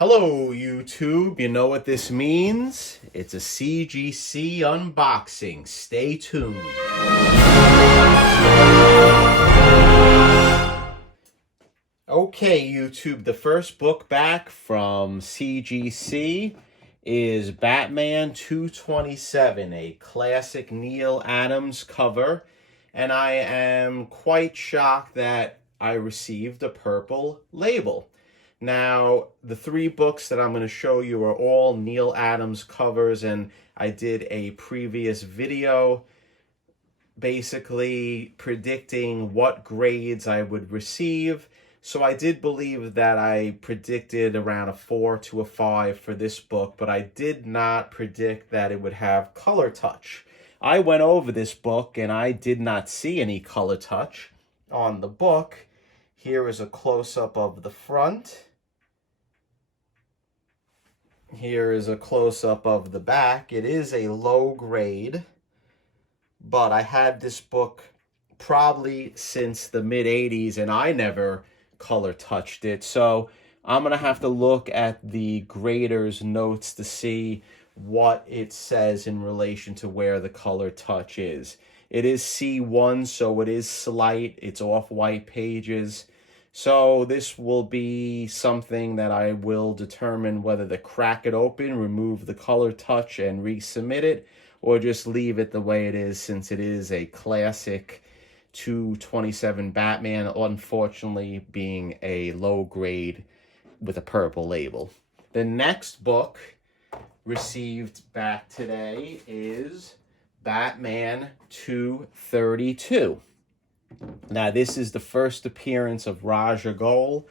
Hello, YouTube. You know what this means? It's a CGC unboxing. Stay tuned. Okay, YouTube. The first book back from CGC is Batman 227, a classic Neal Adams cover. And I am quite shocked that I received a purple label. Now, the three books that I'm going to show you are all Neal Adams covers, and I did a previous video basically predicting what grades I would receive. So I did believe that I predicted around a 4 to a 5 for this book, but I did not predict that it would have color touch. I went over this book and I did not see any color touch on the book. Here is a close-up of the front. Here is a close-up of the back. It is a low grade, but I had this book probably since the mid-'80s, and I never color touched it. So I'm going to have to look at the grader's notes to see what it says in relation to where the color touch is. It is C1, so it is slight. It's off-white pages. So this will be something that I will determine whether to crack it open, remove the color touch, and resubmit it, or just leave it the way it is, since it is a classic 227 Batman, unfortunately being a low grade with a purple label. The next book received back today is Batman 232. Now, this is the first appearance of Ra's al Ghul.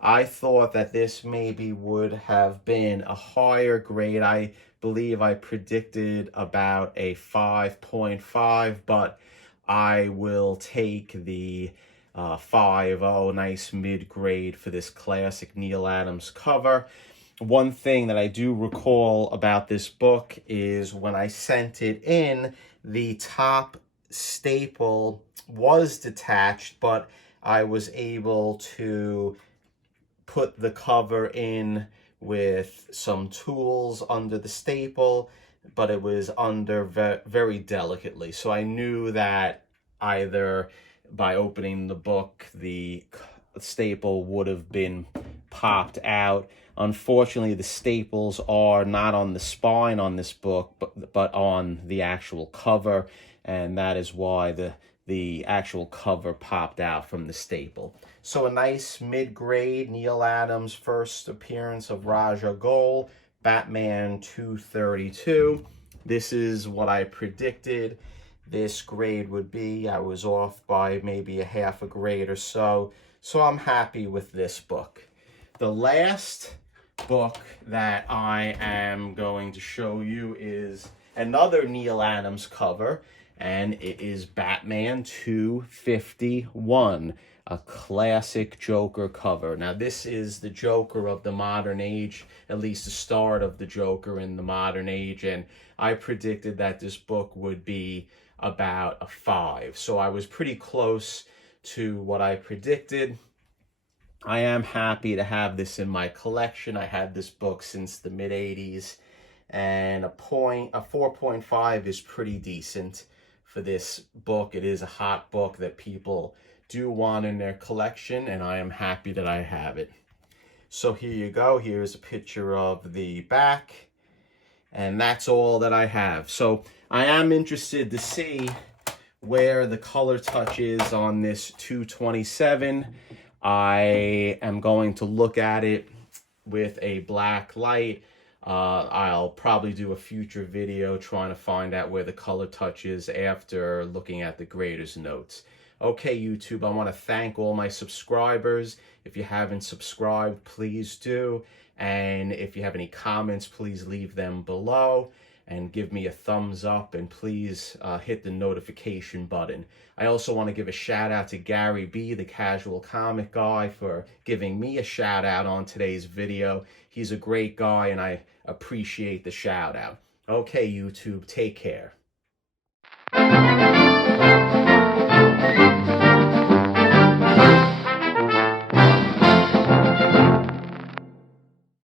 I thought that this maybe would have been a higher grade. I believe I predicted about a 5.5, but I will take the 5.0, nice mid-grade for this classic Neal Adams cover. One thing that I do recall about this book is when I sent it in, the top staple was detached, but I was able to put the cover in with some tools under the staple, but it was under very delicately. So I knew that either by opening the book, the staple would have been popped out. Unfortunately, the staples are not on the spine on this book, but on the actual cover, and that is why the actual cover popped out from the staple. So a nice mid-grade Neal Adams first appearance of Ra's al Ghul, Batman 232. This is what I predicted this grade would be. I was off by maybe a half a grade or so. So I'm happy with this book. The last book that I am going to show you is another Neal Adams cover, and it is Batman 251, a classic Joker cover. Now, this is the Joker of the modern age, at least the start of the Joker in the modern age, and I predicted that this book would be about a 5. So I was pretty close to what I predicted. I am happy to have this in my collection. I had this book since the mid-'80s, and a 4.5 is pretty decent for this book. It is a hot book that people do want in their collection, and I am happy that I have it. So here you go. Here's a picture of the back, and that's all that I have. So I am interested to see where the color touch is on this 227. I am going to look at it with a black light. I'll probably do a future video trying to find out where the color touch is after looking at the grader's notes. Okay, YouTube, I want to thank all my subscribers. If you haven't subscribed, please do. And if you have any comments, please leave them below. And give me a thumbs up, and please hit the notification button. I also want to give a shout out to Gary B, the casual comic guy, for giving me a shout out on today's video. He's a great guy, and I appreciate the shout out. Okay, YouTube, take care.